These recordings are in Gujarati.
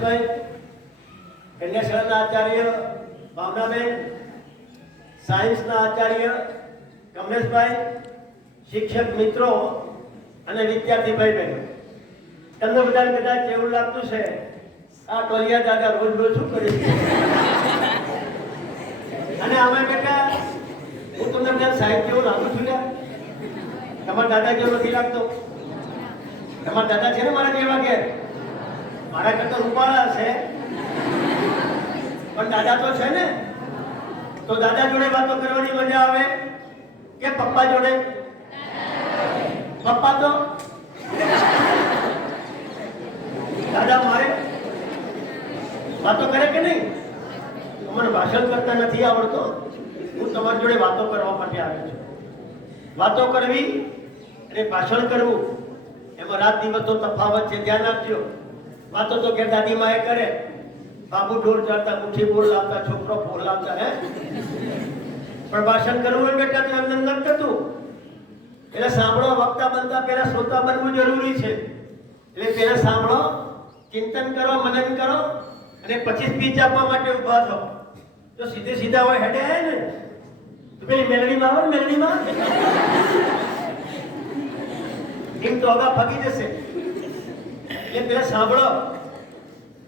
કમલેશભાઈ કન્યાશાળાના આચાર્ય ભાવનાબેન, સાયન્સના આચાર્ય કમલેશભાઈ, શિક્ષક મિત્રો અને વિદ્યાર્થી ભાઈ બહેનો. તમને બધાને કદાચ એવું લાગતું છે, આ કલિયા દાદા રોજ રોજ શું કરે અને આમાં બેટા, હું તમને બધા સાહેબ જેવું લાગુ છું? યાર તમારા દાદા જેવો નથી લાગતો? તમારા દાદા છે ને મારા જેવા કે મારા કરતા રૂપાળા છે પણ દાદા તો છે ને. તો દાદા જોડે વાતો કરવાની મજા આવે કે પપ્પા જોડે? પપ્પા તો? દાદા મારે? વાતો કરે કે નહીં? મને ભાષણ કરતા નથી આવડતો. હું તમારી જોડે વાતો કરવા માટે આવ્યો છું. વાતો કરવી અને ભાષણ કરવું, એમાં રાત દિવસનો તફાવત છે. ધ્યાન આપજો વાતો તો કે દાદી માએ કરે. બાબુ ઢોર ચાલતા, મુઠ્ઠી બોલ લાવતા, છોકરો ફોલ લાવતા, હે? પણ ભાષણ કરવું હોય બેટા તો એમને નથી થતું. એટલે સાંભળો, વક્તા બનતા પહેલા શ્રોતા બનવું જરૂરી છે. એટલે પહેલા સાંભળો, ચિંતન કરો, મનન કરો, અને પછી સ્પીચ આપવા માટે ઊભા થાવ તો સીધે સીધા હોય, હેડે હે ને? તો પેલી મેલડીમાં આવે ને, મેલડીમાં? એમ તો આગા ફગી જશે. એટલે પેલા સાંભળો.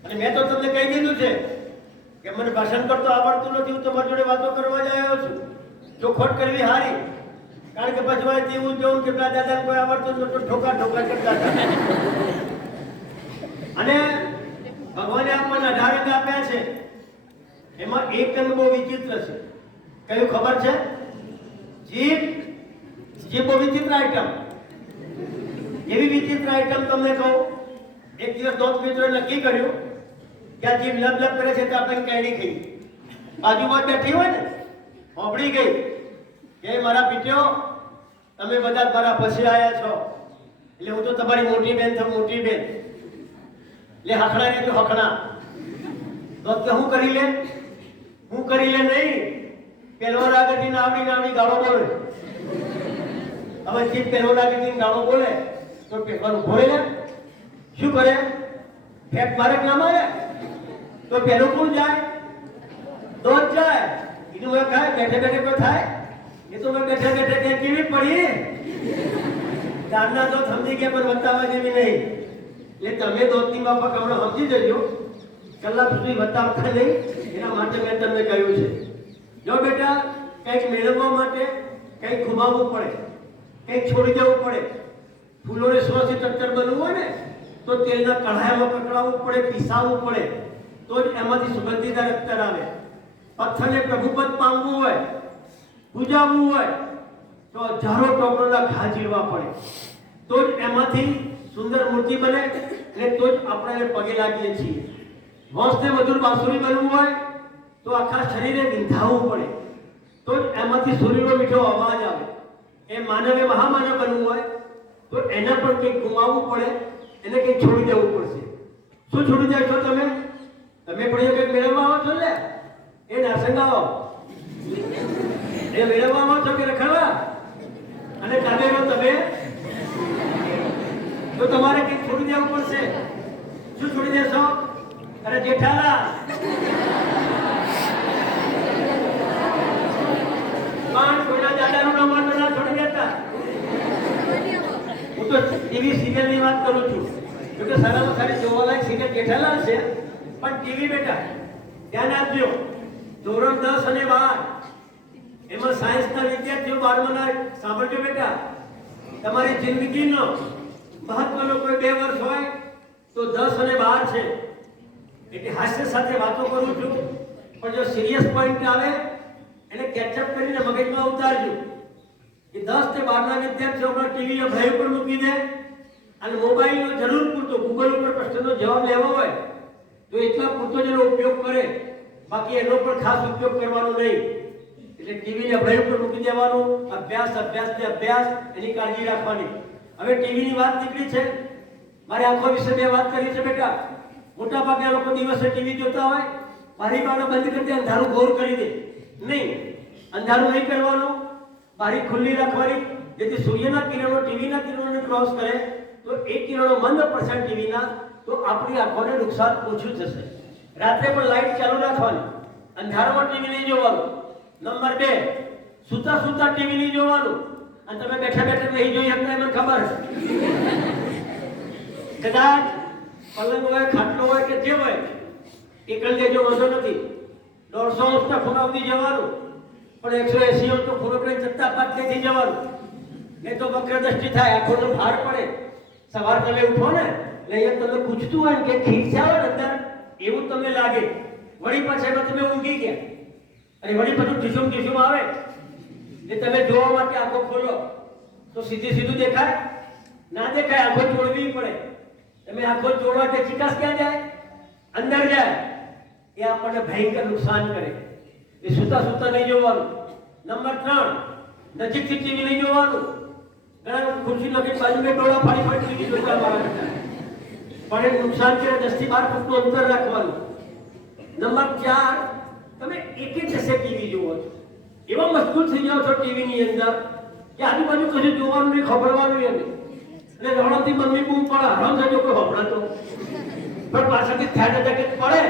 અને મેં તો તમને કહી દીધું છે કે મને ભાષણ કરતો આવડતું નથી, હું તમારી જોડે વાતો કરવા જ આવ્યો છું. ચોખવટ કરવી હારી, કારણ કે પછી મારે જેવું કે પેલા દાદાને કોઈ આવડતું નતું તો ઠોકા ઠોકા કરતા અને ભગવાને આપણને અઢાર અંગ આપ્યા છે. એમાં એક અંગ બહુ વિચિત્ર છે. કયું ખબર છે? જીભ જીભ બહુ વિચિત્ર આઈટમ એવી વિચિત્ર આઈટમ તમને કહું? એક દિવસ દોસ્ત મિત્રોએ નક્કી કર્યું કે આ જીમ લબ લબ કરે છે તો આપણે કેડી ખાઈ. બાજુમાં બેઠી હોય ને હોબળી ગઈ કે મારા પીટ્યો, તમે બધા મારા પછી આવ્યા છો. એટલે હું તો તમારી મોટી બેન તમે મોટી બેન. એટલે હખણા ને તો હખણા તો કે, હું કરી લે, હું કરી લે નહીં. પેલો રાગતી નાવડી નાવડી ગાળો બોલે. હવે જે પેલો રાગતી ગાળો બોલે, તો પેપર ઊભો ને શું કરે? ફેટ મારે ના મારે? તો પેલું કોણ જાય? તો જાય. એનું હવે કાંઈ બેઠે બેઠે કોઈ થાય? એ તો મેં બેઠે બેઠે કે કેવી પડી? દાદના તો સમજી ગયા પણ બતાવવા જેવી નહીં. એટલે તમે દોસ્તી બાપા હમણાં સમજી જજો. કલાક સુધી બતાવતા નહીં. એના માટે મેં તમને કહ્યું છે. જો બેટા, કંઈક મેળવવા માટે કંઈક ખુમાવવું પડે. કંઈક છોડી દેવું પડે. ફૂલોને સ્વસ્થ ટક્કર બનવું હોય ને? તો તેલના કઢાઈમાં પકડાવવું પડે, પીસાવવું પડે, તો જ એમાંથી સુગંધીદાર અત્તર આવે પથ્થરને પ્રભુપદ પામવું હોય, પૂજાવવું હોય, તો હજારો ટોકરોના ઘા ચીરવા પડે. તો જ એમાંથી સુંદર મૂર્તિ બને અને તો જ આપણે પગે લાગીએ છીએ. વંશને મધુર બાંસુરી બનવું હોય, તો આખા શરીરે વિંધાવવું પડે. તો જ એમાંથી સૂર્યનો મીઠો અવાજ આવે. એ માનવે મહામાનવ બનવું હોય, તો એના પણ કંઈક ગુમાવવું પડે એને કંઈક છોડી દેવું પડશે. શું છોડી દેશો તમે? તમે પણ એ કંઈક મેળવવા આવો છો ને? એ નાસંગાઓ એ મેળવવા આવો છો કે રખાવા અને કાબેરો તમે? તો તમારે કંઈક છોડી દેવું પડશે. શું છોડી દેશો? અરે જેઠાલા પણ કોઈના દાદાનું નામ તો ના છોડી દેતા હું તો ટીવી સિરિયલની વાત કરું છું. જોકે સારામાં સારી જોવાલાયક સિરિયલ જેઠાલાલ છે, પણ ટીવી બેટા, ધ્યાન આપજો. ધોરણ દસ અને બાર. એમાં સાયન્સના વિદ્યાર્થીઓ બારમાના સાંભળજો બેટા. તમારી જિંદગીનો મહત્વનો કોઈ બે વર્ષ હોય તો દસ અને બાર છે. એટલે હાસ્ય સાથે વાતો કરું છું. પણ જો સિરિયસ પોઈન્ટ આવે, એને કેચઅપ કરીને મગજમાં ઉતારજો. કે દસ તે બારના વિદ્યાર્થીઓ હમણાં ટીવી અભય ઉપર મૂકી દે અને મોબાઈલનો જરૂર પૂરતો ગૂગલ ઉપર પ્રશ્નનો જવાબ લેવો હોય તો એટલા પૂરતો જ એનો ઉપયોગ કરે. બાકી એનો પણ ખાસ ઉપયોગ કરવાનો નહીં. એટલે ટીવીને અભય ઉપર મૂકી દેવાનું, અભ્યાસ અભ્યાસ ને અભ્યાસ, એની કાળજી રાખવાની. હવે ટીવીની વાત નીકળી છે. મારે આંખો વિશે મેં વાત કરી છે બેટા. મોટા ભાગના લોકો દિવસે ટીવી જોતા હોય. મારી બારણે બંધ કરી દે, અંધારું ઘોર કરી દે. નહીં. અંધારું નહીં કરવાનું. બારી ખુલ્લી રાખવાની. જેથી સૂર્યના કિરણો ટીવીના કિરણોને ક્રોસ કરે, તો એ કિરણો મંદ પડશે ટીવીના, તો આપણી આંખોને નુકસાન ઓછું થશે. રાત્રે પણ લાઈટ ચાલુ રાખવાની. અંધારામાં ટીવી નહીં જોવાનું. નંબર બે, સૂતા સૂતા ટીવી નહીં જોવાનું. અને તમે બેઠા બેઠા નહીં જોઈ શકતા મને ખબર છે કદાચ પલંગ હોય, ખાટલો હોય કે જે હોય, એકલ દેજો વાંધો નથી. દોઢસો અંશના ખૂણા જવાનું. પણ એકસો એસી અંશનો ખૂણો કરીને જતા પાક તેથી જવાનું નહીં તો વક્ર દ્રષ્ટિ થાય આંખોનો ભાર પડે સવાર તમે ઉઠો ને એટલે અહીંયા તમને પૂછતું હોય ને કે ખીરસા હોય ને અંદર એવું તમને લાગે વળી પાછા એમાં તમે ઊંઘી ગયા અને વળી પાછું ટીસુમ ટીસુમ આવે એ તમે જોવા માટે આંખો ખોલો તો સીધી સીધું દેખાય ના દેખાય આંખો જોડવી પડે તમે આંખો જોડવા તે ચિકાસ ક્યાં જાય અંદર જાય એ આપણને ભયંકર નુકસાન કરે એ સુતા સુતા નહીં જોવાનું. નંબર ત્રણ, નજીકથી ટીવી નહીં જોવાનું. ઘણા ખુરશી લખી બાજુમાં ડોળા ફાડી ફાડી ટીવી જોતા મારા પણ એ નુકસાન છે દસથી બાર ફૂટનું અંતર રાખવાનું. નંબર ચાર, તમે એક જ જશે ટીવી જોવો છો. એવા મજબૂત થઈ જાઓ છો ટીવી ની અંદર કે આજુબાજુ કશું જોવાનું નહીં, ખબરવાનું નહીં. એટલે રણોથી મમ્મી બહુ પડે હરામ થજો કોઈ હમણાં પણ પાછળથી ધ્યાન હતા કે પડે.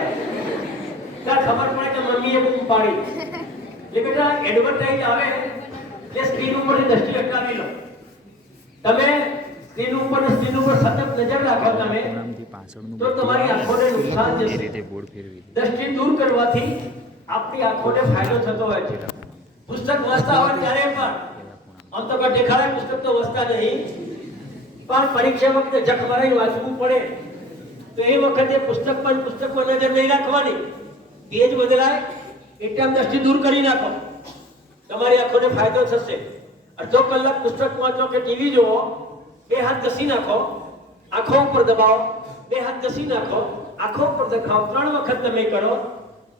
ત્યાં ખબર પડે કે મમ્મીએ બૂમ પાડી. એટલે બેટા એડવર્ટાઇઝ આવે એટલે સ્ક્રીન ઉપરની દ્રષ્ટિ અટકાવી લો. તમે સ્ક્રીન ઉપર સ્ક્રીન ઉપર સતત નજર રાખો તમે તો તમારી આંખોને નુકસાન જશે. દ્રષ્ટિ દૂર કરવાથી આપણી આંખોને ફાયદો થતો હોય છે. પુસ્તક વાંચતા હોય ત્યારે પણ આમ તો દેખાડે પુસ્તક તો વાંચતા નહીં. પણ પરીક્ષા વખતે જખ મારી વાંચવું પડે. તો એ વખતે પુસ્તક પર પુસ્તકમાં નજર નહીં રાખવાની. પેજ બદલાય એટલે આમ દ્રષ્ટિ દૂર કરી નાખો. તમારી આંખોને ફાયદો થશે. અડધો કલાક પુસ્તક વાંચો કે ટીવી જુઓ, બે હાથ ઘસી નાખો, આંખો ઉપર દબાવો, બે હાથ ઘસી નાખો, આંખો ઉપર દબાવો, ત્રણ વખત તમે કરો,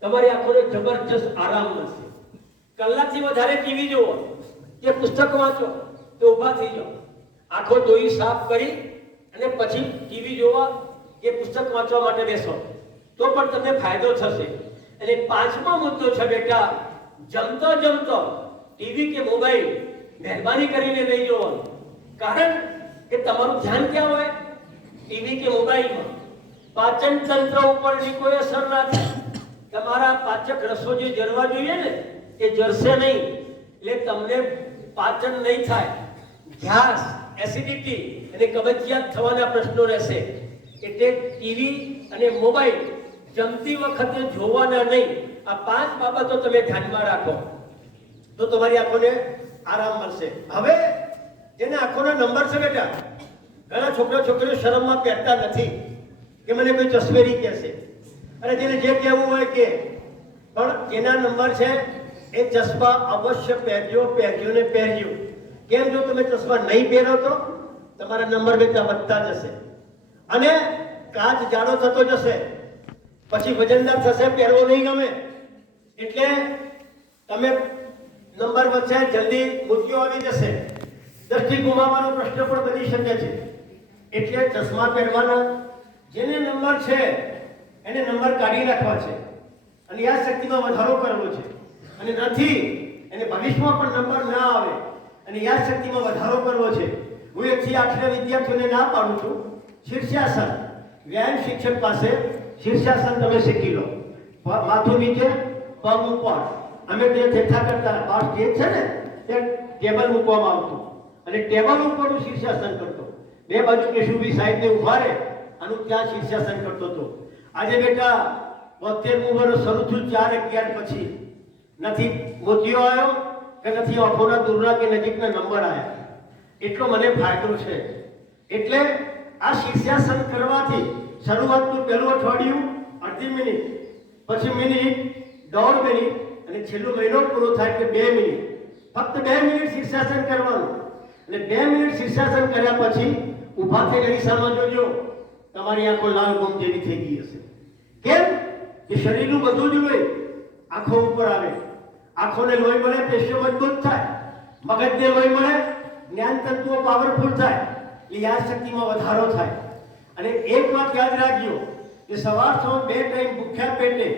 તમારી આંખોને જબરજસ્ત આરામ મળશે. કલાકથી વધારે ટીવી જુઓ, કે પુસ્તક વાંચો, તો ઊભા થઈ જાઓ. આંખો ધોઈ સાફ કરી અને પછી ટીવી જોવા કે પુસ્તક વાંચવા માટે બેસો. તો પણ તમને ફાયદો થશે. અને પાંચમો મુદ્દો છે બેટા, જમતો જમતો ટીવી કે મોબાઈલ મહેરબાની કરીને નહીં જોવાનું કારણ કે તમારું ધ્યાન ક્યાં હોય? ટીવી કે મોબાઈલમાં પાચન તંત્ર ઉપરની કોઈ અસર ના થાય તમારા પાચક રસો જે જરવા જોઈએ ને, એ જરશે નહીં. એટલે તમને પાચન નહીં થાય. ઘાસ એસિડિટી અને કબજિયાત થવાના પ્રશ્નો રહેશે. એટલે ટીવી અને મોબાઈલ જમતી વખતે જોવાના નહીં. આ પાંચ બાબતો તમે ધ્યાનમાં રાખો. તો તમારી આંખોને આરામ મળશે. હવે જેને આંખોના નંબર છે બેટા, ઘણા છોકરા છોકરીઓ શરમમાં પહેરતા નથી કે મને કોઈ ચશ્મેરી કહેશે. અને જેને જે કહેવું હોય કે, પણ જેના નંબર છે, એ ચશ્મા અવશ્ય પહેરજો પહેરજો ને પહેરજો. કેમ જો તમે ચશ્મા નહીં પહેરો તો તમારા નંબર બેટા વધતા જશે. અને કાચ જાડો થતો જશે. પછી વજનદાર થશે, પહેરવો નહીં ગમે. એટલે તમે નંબર વધશે, જલ્દી મૂર્તિઓ આવી જશે. દ્રષ્ટિ ગુમાવવાનો પ્રશ્ન પણ બની શકે છે. એટલે ચશ્મા પહેરવાના, જેને નંબર છે, એને નંબર કાઢી રાખવા છે. અને યાદ શક્તિમાં વધારો કરવો છે. અને નથી, એને ભવિષ્યમાં પણ નંબર ના આવે. અને યાદ શક્તિમાં વધારો કરવો છે. હું એકથી આઠના વિદ્યાર્થીઓને ના પાડું છું. શીર્ષાસન. વ્યાયામ શિક્ષક પાસે શીર્ષાસન તમે શીખી લો. માથું નીચે, પગ ઉપર. અમે જે થેથા કરતા, બાર સ્ટેજ છે ને તે ટેબલ મૂકવામાં આવતું. અને ટેબલ ઉપર હું શીર્ષાસન કરતો. બે બાજુ કેશુભાઈ સાહેબને ઊભા રહે, અને ત્યાં શીર્ષાસન કરતો હતો. આજે બેટા, બોતેરમું વર્ષ શરૂ થયું, ચાર અગિયાર પછી. નથી મોતીઓ આવ્યો કે નથી ઓફોના દૂરના કે નજીકના નંબર આવ્યા એટલો મને ફાયદો છે. એટલે આ શીર્ષાસન કરવાથી શરૂઆતનું પહેલું અઠવાડિયું અડધી મિનિટ, પછી મિનિટ, દોઢ મિનિટ અને છેલ્લો મહિનો પૂરો થાય કે બે મિનિટ. ફક્ત બે મિનિટ શીર્ષાસન કરવાનું. અને બે મિનિટ શીર્ષાસન કર્યા પછી ઊભા થઈને અરીસામાં જોજો, તમારી આંખો લાલ ગુમ જેવી થઈ ગઈ હશે. કેમ? કે શરીરનું બધું જ લોહી આંખો ઉપર આવે. આંખોને લોહી મળે, પેશીઓ મજબૂત થાય. મગજને લોહી મળે જ્ઞાન તત્વો પાવરફુલ થાય. એટલે યાદ શક્તિમાં વધારો થાય. અને એક વાત યાદ રાખજો કે સવાર સાંજ બે ટાઈમ ભૂખ્યા પેટે.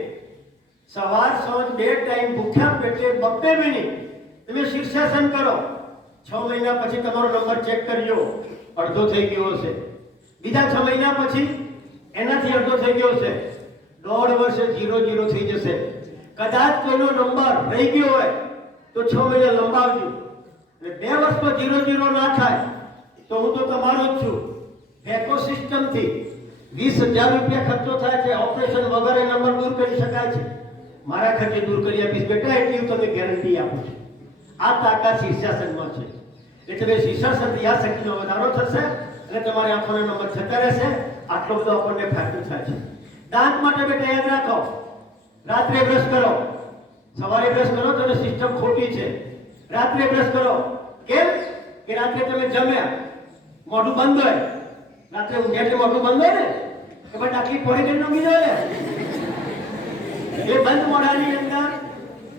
સવાર સાંજ બે ટાઈમ ભૂખ્યા પેટે બબ્બે મિનિટ. તમે શીર્ષાસન કરો. છ મહિના પછી તમારો નંબર ચેક કરજો. અડધો થઈ ગયો હશે. બીજા છ મહિના પછી એનાથી અડધો થઈ ગયો છે દોઢ વર્ષે જીરો જીરો થઈ જશે. કદાચ કોઈનો નંબર રહી ગયો હોય તો છ મહિના લંબાવજો. એટલે બે વર્ષમાં જીરો જીરો ના થાય તો હું તો તમારો જ છું. ફેકો સિસ્ટમથી વીસ હજાર રૂપિયા ખર્ચો થાય છે. ઓપરેશન વગર એ નંબર દૂર કરી શકાય છે. મારા ખર્ચે દૂર કરી આપીશ. બેટા, એટલી હું તમને ગેરંટી આપું છું. આ તાકાત શીર્ષાસનમાં છે. એટલે શીર્ષાસનથી આ શક્તિનો વધારો થશે અને તમારે આંખોનો નંબર થતા રહેશે. આટલો બધો આપણને ફાયદો થાય છે. દાંત માટે બેટા યાદ રાખો. રાત્રે બ્રશ કરો. સવારે બ્રશ કરો તો સિસ્ટમ ખોટી છે. રાત્રે બ્રશ કરો. કેમ? કે રાત્રે તમે જમ્યા. મોઢું બંધ હોય. રાત્રે ઊંઘે એટલે મોઢું બંધ હોય ને? કે ભાઈ આટલી પોળી કરીને ઊંઘી જાય એ બંધ મોઢાની અંદર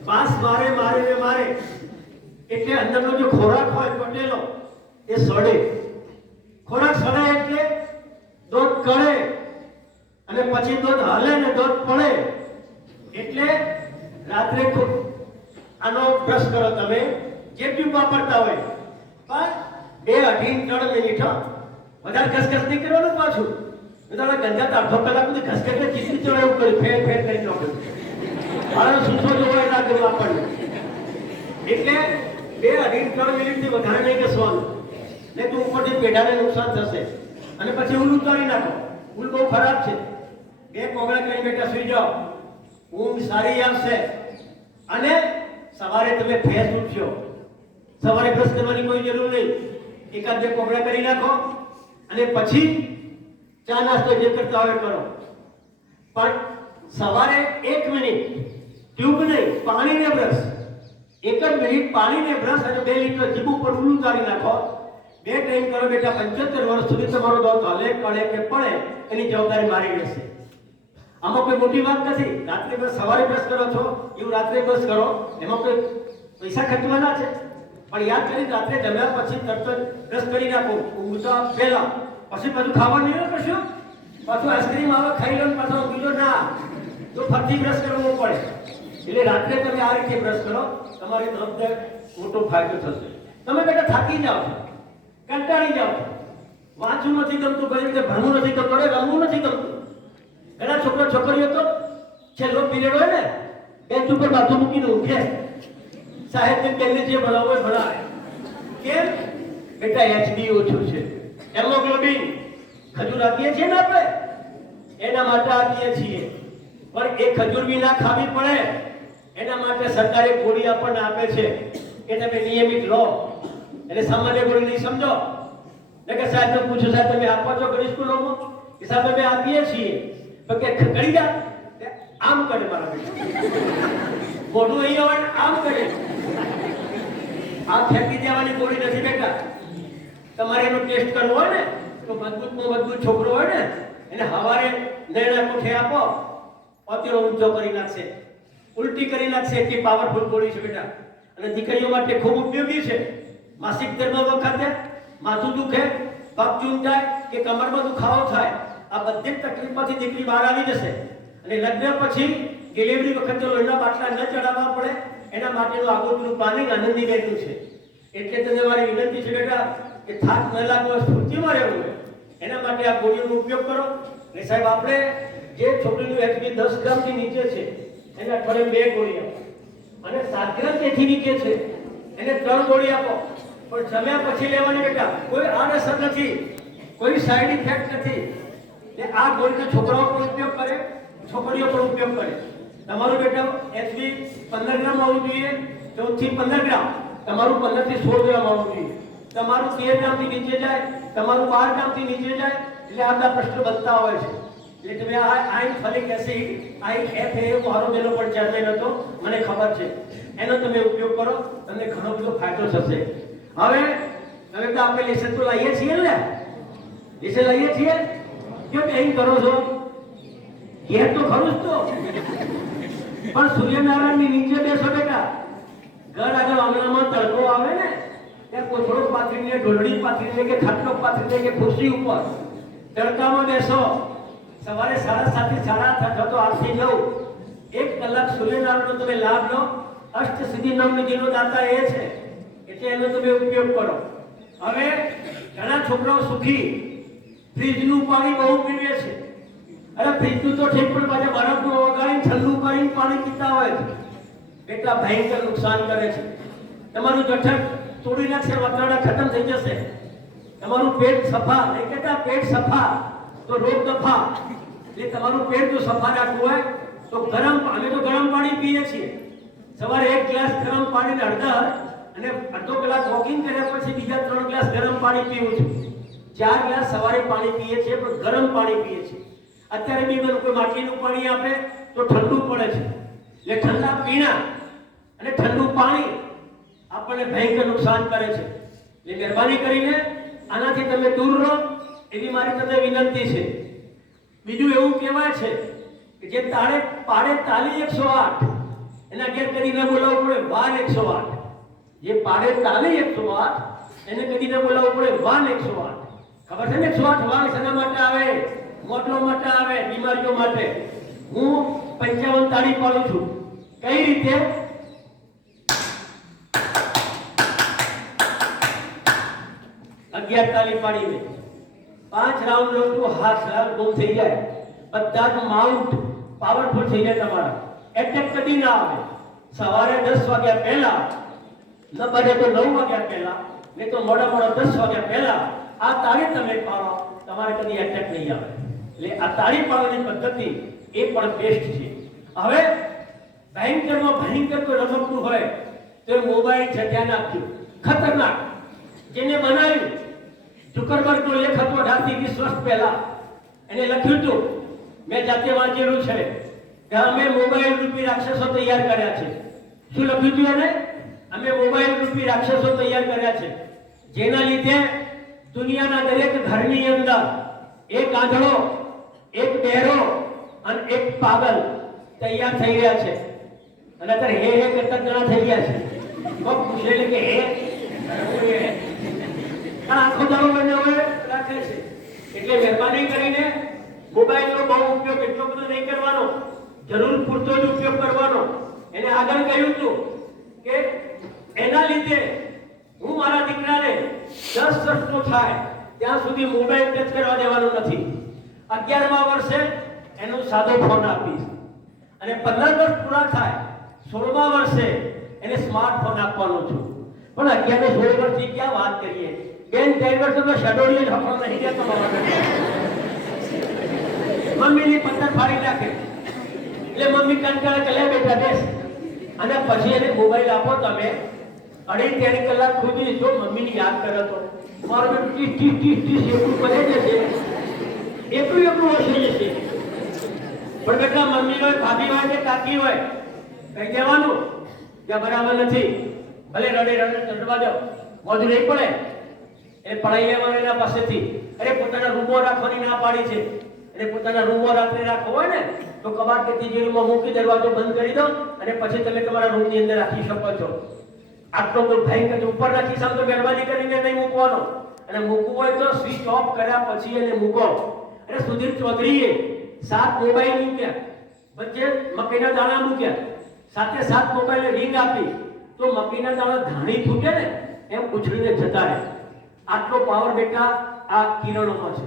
શ્વાસ મારે મારે ને મારે. એટલે અંદરનો જે ખોરાક હોય, પટેલો, એ સડે. ખોરાક સડે એટલે દોધ કળે અને પછી દોધ હલે ને દોધ પડે. એટલે રાત્રે આનો બ્રશ કરો તમે. જે ટ્યુબ વાપરતા હોય. પણ બે અઢી ત્રણ મિનિટ, હો. વધારે ઘસઘસ નહીં કરવાનું પાછું. તારા ગંજા તો અડધો કલાક સુધી ઘસઘસ ને ચીચી ચડે એવું કર્યું. ફેર ફેર કરી નાખ્યું. હવે સૂચો જોવો એના લાગે આપણને. એટલે બે અઢી ત્રણ મિનિટથી વધારે નહીં ઘસવાનું. નહીં તો ઉપરથી પેઢાને નુકસાન થશે. અને પછી ઊલ ઉતારી નાખો. ઊલ બહુ ખરાબ છે. બે કોગળા કરીને બેટા સુઈ જાઓ. ઊંઘ સારી આવશે. અને સવારે તમે ફ્રેશ ઉઠશો. સવારે બ્રશ કરવાની કોઈ જરૂર નહીં. એકાદ બે કોગળા કરી નાખો. અને પછી ચા નાસ્તો જે કરતા હોય કરો. પણ સવારે એક મિનિટ ટ્યુબ નહીં, પાણીને બ્રશ એક જ મિનિટ પાણીને બ્રશ અને બે લીટર જીભ ઉપર ઉલું કાઢી નાખો. બે ટાઈમ કરો બેટા, પંચોતેર વર્ષ સુધી તમારો દોત હલે, કળે કે પડે, એની જવાબદારી મારી રહેશે આમાં કોઈ મોટી વાત નથી. રાત્રે બસ સવારે બ્રશ કરો છો, એવું રાત્રે બ્રશ કરો, એમાં કોઈ પૈસા ખર્ચવાના છે? પણ યાદ કરી રાત્રે જમ્યા પછી તરત જ બ્રશ કરી નાખો. ઊંઘતા પહેલા. પછી પાછું ખાવાનું નહીં કરશો પાછું આઈસ્ક્રીમ આવે, ખાઈ લો પાછો બીજો ના. તો ફરીથી બ્રશ કરવો પડે. એટલે રાત્રે તમે આ રીતે બ્રશ કરો, તમારી તરફ મોટો ફાયદો થશે. તમે બેટા થાકી જાઓ. કંટાળી જાઓ. વાંચવું નથી ગમતું, કઈ રીતે ભણવું નથી ગમતું, અરે રમવું નથી ગમતું. ઘણા છોકરા છોકરીઓ તો છેલ્લો પીરિયડ હોય ને બેન્ચ ઉપર માથું મૂકીને ઊંઘે સાહેબને તેને જે ભણાવો એ ભણાવે કેમ? બેટા એચડી ઓછું છે. હેમોગ્લોબિન ખજૂર આપીએ છીએ ને આપણે? એના માટે આપીએ છીએ. પણ એ ખજૂર બી ના ખાવી પડે. એના માટે સરકારે ગોળી આપણને આપે છે કે તમે નિયમિત લો. એટલે સામાન્ય ગોળી નહીં સમજો? એટલે કે સાહેબ પૂછો, સાહેબ, તમે આપો છો ઘણી સ્કૂલોમાં? કે સાહેબ, અમે આપીએ છીએ. તો કે કરી જા આમ કરે મારા બેટા. મોઢું અહીં આમ કરે. આ ફેંકી દેવાની ગોળી નથી બેટા. તમારે એનો ટેસ્ટ કરવો હોય ને, તો મજબૂતમાં મજબૂત છોકરો હોય ને, એને હવારે નૈણા કોઠે આપો. પતિરો ઊંચો કરી નાખશે. ઉલટી કરી નાખશે એટલી પાવરફુલ ગોળી છે બેટા. અને દીકરીઓ માટે ખૂબ ઉપયોગી છે. માસિક ધર્મ વખતે માથું દુખે, પગ ચૂન જાય, કે કમરમાં દુખાવો થાય, આ બધી તકલીફમાંથી દીકરી બહાર આવી જશે. અને લગ્ન પછી ડિલિવરી વખતે લોહીના બાટલા ન ચડાવવા પડે. એના માટેનું આગોતરું પ્લાનિંગ આનંદી બેનું છે. એટલે તમને મારી વિનંતી છે બેટા કે થાક ન લાગવો સ્ફૂર્તિમાં રહેવું એના માટે આ ગોળીઓનો ઉપયોગ કરો. ને સાહેબ, આપણે જે છોકરીનું એચબી દસ ગ્રામથી નીચે છે, એને અઠવાડિયે બે ગોળી આપો. અને સાત ગ્રામ તેથી નીચે છે, એને ત્રણ ગોળી આપો. પણ જમ્યા પછી લેવાની બેટા, કોઈ આડઅસર નથી, કોઈ સાઈડ ઇફેક્ટ નથી. ને આ ગોળીનો છોકરાઓ પણ ઉપયોગ કરે, છોકરીઓ પણ ઉપયોગ કરે. તમારું બેટા એચબી પંદર ગ્રામ આવવું જોઈએ ચૌદથી પંદર ગ્રામ. તમારું પંદરથી સોળ ગ્રામ આવવું જોઈએ. તમારું તેર ગ્રામથી નીચે જાય, તમારું બાર ગ્રામથી નીચે જાય, એટલે આ પ્રશ્નો બનતા હોય છે. એટલે તમે આ આઈ ફલિક એસિડ આઈ એફ એ મારો જેનો પણ ચેરમેન હતો, મને ખબર છે. એનો તમે ઉપયોગ કરો, તમને ઘણો બધો ફાયદો થશે. હવે હવે તો આપણે લેસન તો લઈએ છીએ ને લેસન લઈએ છીએ? કેમ એમ કરો છો? ઘેર તો ખરું જ તો. પણ સૂર્યનારાયણની નીચે બેસો બેટા. ઘર આગળ આંગણામાં તડકો આવે ને ત્યાં કોથળો પાથરીને ઢોલડી પાથરીને કે ખાટલો પાથરીને કે ખુરશી ઉપર તડકામાં બેસો. સવારે સાડા સાતથી સાડા આઠ તો આઠથી નવ એક કલાક સૂર્યનારાયણનો તમે લાભ લો. અષ્ટ સિદ્ધિ નામની જેનો દાતા એ છે, એટલે એનો તમે ઉપયોગ કરો. હવે ઘણા છોકરાઓ સુખી. ફ્રીજનું પાણી બહુ પીવે છે. અરે ફ્રીજનું તો ઠીક, પણ પાછા બરફનું ઓગાળી ઠંડુ કરીને પાણી પીતા હોય છે. કેટલા ભયંકર નુકસાન કરે છે. તમારું જઠર તોડી નાખશે વાતરડા ખતમ થઈ જશે. તમારું પેટ સફા નહીં કહેતા પેટ સફા? તો રોગ દફા. એટલે તમારું પેટ જો સફા રાખવું હોય, તો ગરમ અમે તો ગરમ પાણી પીએ છીએ. સવારે એક ગ્લાસ ગરમ પાણીને અડધા અને અડધો કલાક વોકિંગ કર્યા પછી બીજા ત્રણ ગ્લાસ ગરમ પાણી પીવું છું. ચાર ગ્લાસ સવારે પાણી પીએ છીએ, પણ ગરમ પાણી પીએ છીએ. અત્યારે બી મને કોઈ માટીનું પાણી આપે તો ઠંડુ પડે છે. એટલે ઠંડા પીણા અને ઠંડુ પાણી આપણને ભયંકર નુકસાન કરે છે. એટલે મહેરબાની કરીને આનાથી તમે દૂર રહો, એવી મારી તમને વિનંતી છે. બીજું એવું કહેવાય છે કે જે તાળે પાડે તાલી એકસો આઠ, એના ઘેર કરીને બોલાવવું પડે વાન એકસો આઠ. જે પાડે તાલી એકસો આઠ, એને કરીને બોલાવવું પડે વાન એકસો આઠ. ખબર છે ને એકસો આઠ વાન શેના માટે આવે? મોટલો માટે આવે, બીમારીઓ માટે. હું પંચાવન તાળી પાડું છું. કઈ રીતે? અગિયાર તાળી પાડીને. પાંચ રાઉન્ડ લો તો હાથ ગુમ થઈ જાય. બધા માઉન્ટ પાવરફુલ થઈ જાય તમારા. એટેક કદી ના આવે. સવારે દસ વાગ્યા પહેલા ન બને તો નવ વાગ્યા પહેલા, નહીં તો મોડા મોડા દસ વાગ્યા પહેલા આ તાળી તમે પાડો. તમારે કદી એટેક નહીં આવે. એટલે આ તાળી પાડવાની પદ્ધતિ એ પણ બેસ્ટ છે. હવે ભયંકરમાં ભયંકર કોઈ રમકડું હોય, તો મોબાઈલ મોબાઈલ ધ્યાન આપ્યું ખતરનાક. જેને બનાવ્યું, ઝુકરબર્ગનો લેખ હતો અઢારથી વીસ વર્ષ પહેલા. એને લખ્યું હતું, મેં જાતે વાંચેલું છે. કે અમે મોબાઈલ રૂપી રાક્ષસો તૈયાર કર્યા છે. શું લખ્યું હતું એને? અમે મોબાઈલ રૂપી રાક્ષસો તૈયાર કર્યા છે. જેના લીધે દુનિયાના દરેક ઘરની અંદર એક આંધળો એક બહેરો અને એક પાગલ તૈયાર થઈ રહ્યા છે. અને અત્યારે હે હે કરતા જણા થઈ ગયા છે. કોક પૂછે કે હે? પણ આખો દાડો બંને હવે રાખે છે. એટલે મહેરબાની કરીને મોબાઈલનો બહુ ઉપયોગ એટલો બધો નહીં કરવાનો. જરૂર પૂરતો જ ઉપયોગ કરવાનો. એને આગળ કહ્યું હતું કે એના લીધે હું મારા દીકરાને દસ વર્ષનો થાય. ત્યાં સુધી મોબાઈલ ટચ કરવા દેવાનો નથી. અગિયારમા વર્ષે એનો સાદો ફોન આપીશ અને પંદર વર્ષ પૂરા થાય સોળમા વર્ષે એને સ્માર્ટફોન આપવાનો છું પણ અગિયાર સોળ વર્ષથી ક્યાં વાત કરીએ બેન ત્રણ વર્ષ તો શડોળીએ જ હફળો નહીં જતો મમ્મીની પંદર ફાડી નાખે એટલે મમ્મી કંટાળે કે લે બેટા બેસ અને પછી એને મોબાઈલ આપો તમે અઢી ત્રણ કલાક સુધી જો મમ્મીની યાદ કરે તો મારો ટીસ ટીસ ટીસ ટીસ એકલું બને જશે એકલું એટલું હસી જશે પણ બેટા, મમ્મી હોય, ભાભી હોય કે કાકી હોય, કઈ કહેવાનું? કે બરાબર નથી. ભલે રડે રડે રડવા દો. મોજું નહીં પડે. એ પડાઈ લેવાનું એના પાસેથી. અરે, પોતાના રૂમો રાખવાની ના પાડી છે. અને પોતાના રૂમો રાત્રે રાખવો હોય ને, તો કબાટ કે તિજોરીમાં મૂકી દરવાજો બંધ કરી દો અને પછી તમે તમારા રૂમની અંદર રાખી શકો છો. આટલો તો ભયંકર. ઉપર રાખી શકો તો મહેરબાની કરીને નહીં મૂકવાનો. અને મૂકવું હોય તો સ્વિચ ઓફ કર્યા પછી એને મૂકો. અને સુધીર ચૌધરીએ સાત મોબાઈલ મૂક્યા, વચ્ચે મકઈના દાણા મૂક્યા, સાથે સાત મોબાઈલ રિંગ આપી, તો મકઈના દાણા ધાણી ફૂટે ને, એમ ઉછળીને જતા રહે. આટલો પાવર બેટા આ કિરણોમાં છે.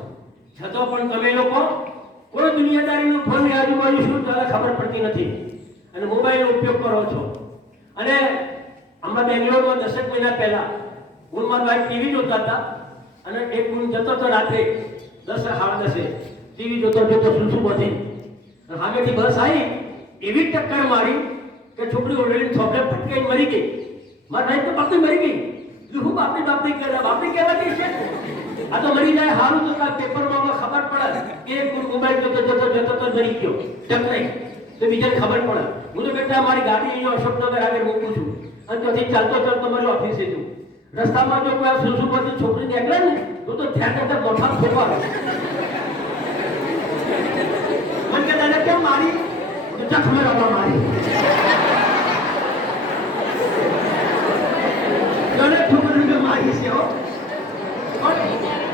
છતાં પણ તમે લોકો કોઈ દુનિયાદારીનું ફોન આજુબાજુ શું ચાલે ખબર પડતી નથી. અને મોબાઈલનો ઉપયોગ કરો છો. અને હમણાં બેંગ્લોરમાં દસેક મહિના પહેલા હું મારા ટીવી જોતા હતા, અને એક હું જતો હતો રાત્રે દસ સાડા દસે. ટીવી જોતો જોતો શું શું બધી સામેથી બસ આવી, એવી ટક્કર મારી કે છોકરી ઓલરેડી થોપડે ફટકાઈ મરી ગઈ. મારા નહીં તો બાપની મરી ગઈ. એટલે હું બાપની બાપની કહેવાય બાપની કહેવાતી છે આ તો મરી જાય, હારું તો પેપરમાં ખબર પડે. કે મોબાઈલ જોતો જોતો જોતો તો મરી ગયો. ટકરાઈ તો બીજાને ખબર પડે. હું તો બેટા મારી ગાડી અહીંયા અશોકનગર આગળ મૂકું છું. અને ત્યાંથી ચાલતો ચાલતો મારી ઓફિસે છું. રસ્તામાં જો કોઈ આ સુસુ પરથી છોકરી નીકળે ને તો તો કરતા મોઠા મને કે તને કેમ મારી? તો ચખમે રમવા મારી. દરેક છોકરીને મારી છે, હો.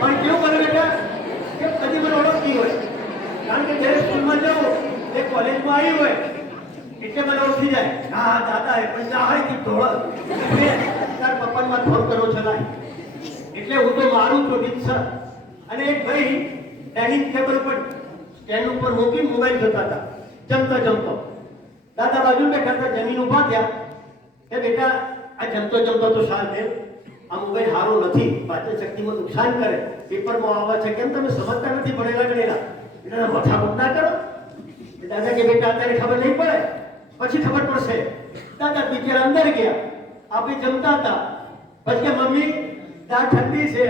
પણ કેવું કરે બેટા? કે કદી ઓળખતી હોય. કારણ કે જ્યારે સ્કૂલમાં જાઉં, એ કોલેજમાં આવી હોય, એટલે મને ઓળખી જાય. હા દાદા, એ પણ ના હોય કે ઢોળ તાર પપ્પામાં ફોન કરવો ચલાય એટલે હું તો મારું છું રીતસર અને એક ભાઈ ડાઇનિંગ ટેબલ પર સ્ટેન્ડ ઉપર મૂકી મોબાઈલ જોતા હતા. જમતો જમતો. દાદા બાજુ બેઠા હતા, જમીન ઊભા થયા. કે બેટા, આ જમતો જમતો તો શાંત રહે આ મોબાઈલ સારો નથી. પાચન શક્તિમાં નુકસાન કરે. પેપરમાં આવે છે, કેમ તમે સમજતા નથી ભણેલા ગણેલા? એટલે મથા ના કરો. દાદા કે બેટા, અત્યારે ખબર નહીં પડે. પછી ખબર પડશે. દાદા બિચારા અંદર ગયા. આપણે જમતા હતા. પછી મમ્મી દાળ ઠંડી છે.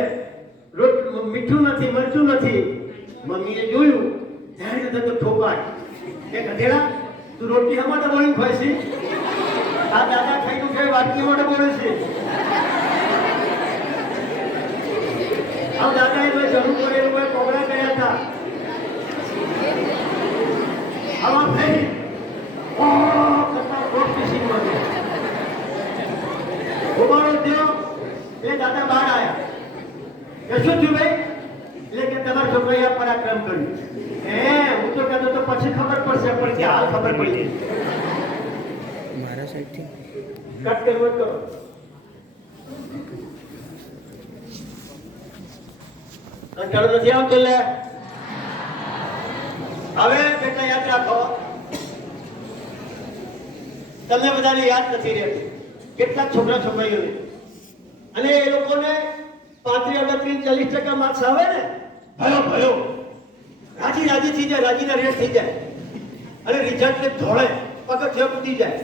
રોટ મીઠું નથી, મરચું નથી. મમ્મીએ જોયું ત્યારે તો ઠોકાય. કે ગધેડા, તું રોટલી હમણાં તો બોલીને ખાય છે? આ દાદા ખાઈને ખાઈ વાટકી માટે બોલે છે. આ દાદા તો જરૂર પડે એ લોકોએ કોગળા કર્યા હતા. આવા થઈ ઓ, કરતા રોટલી મળે ઉભારો થયો એટલે દાદા બહાર આવ્યા કે શું થયું ભાઈ એટલે કે તમારા છોકરાએ આ પરાક્રમ કર્યું હે હું તો કહેતો તો પછી ખબર પડશે પણ કે હાલ ખબર પડી ગઈ મારા સાઈડથી કટ કરવો તો કંટાળો નથી આવતો લે. હવે બેટા યાદ રાખો? તમને બધાને યાદ નથી રહેતું. કેટલાક છોકરા છોકરીઓને અને એ લોકોને પાંત્રી અડત્રીસ ચાલીસ ટકા માર્ક્સ આવે ને ભયો ભયો. રાજી રાજી થઈ જાય રાજીના રેટ થઈ જાય. અને રિઝલ્ટ ધોળે પગથિયા કૂદી જાય.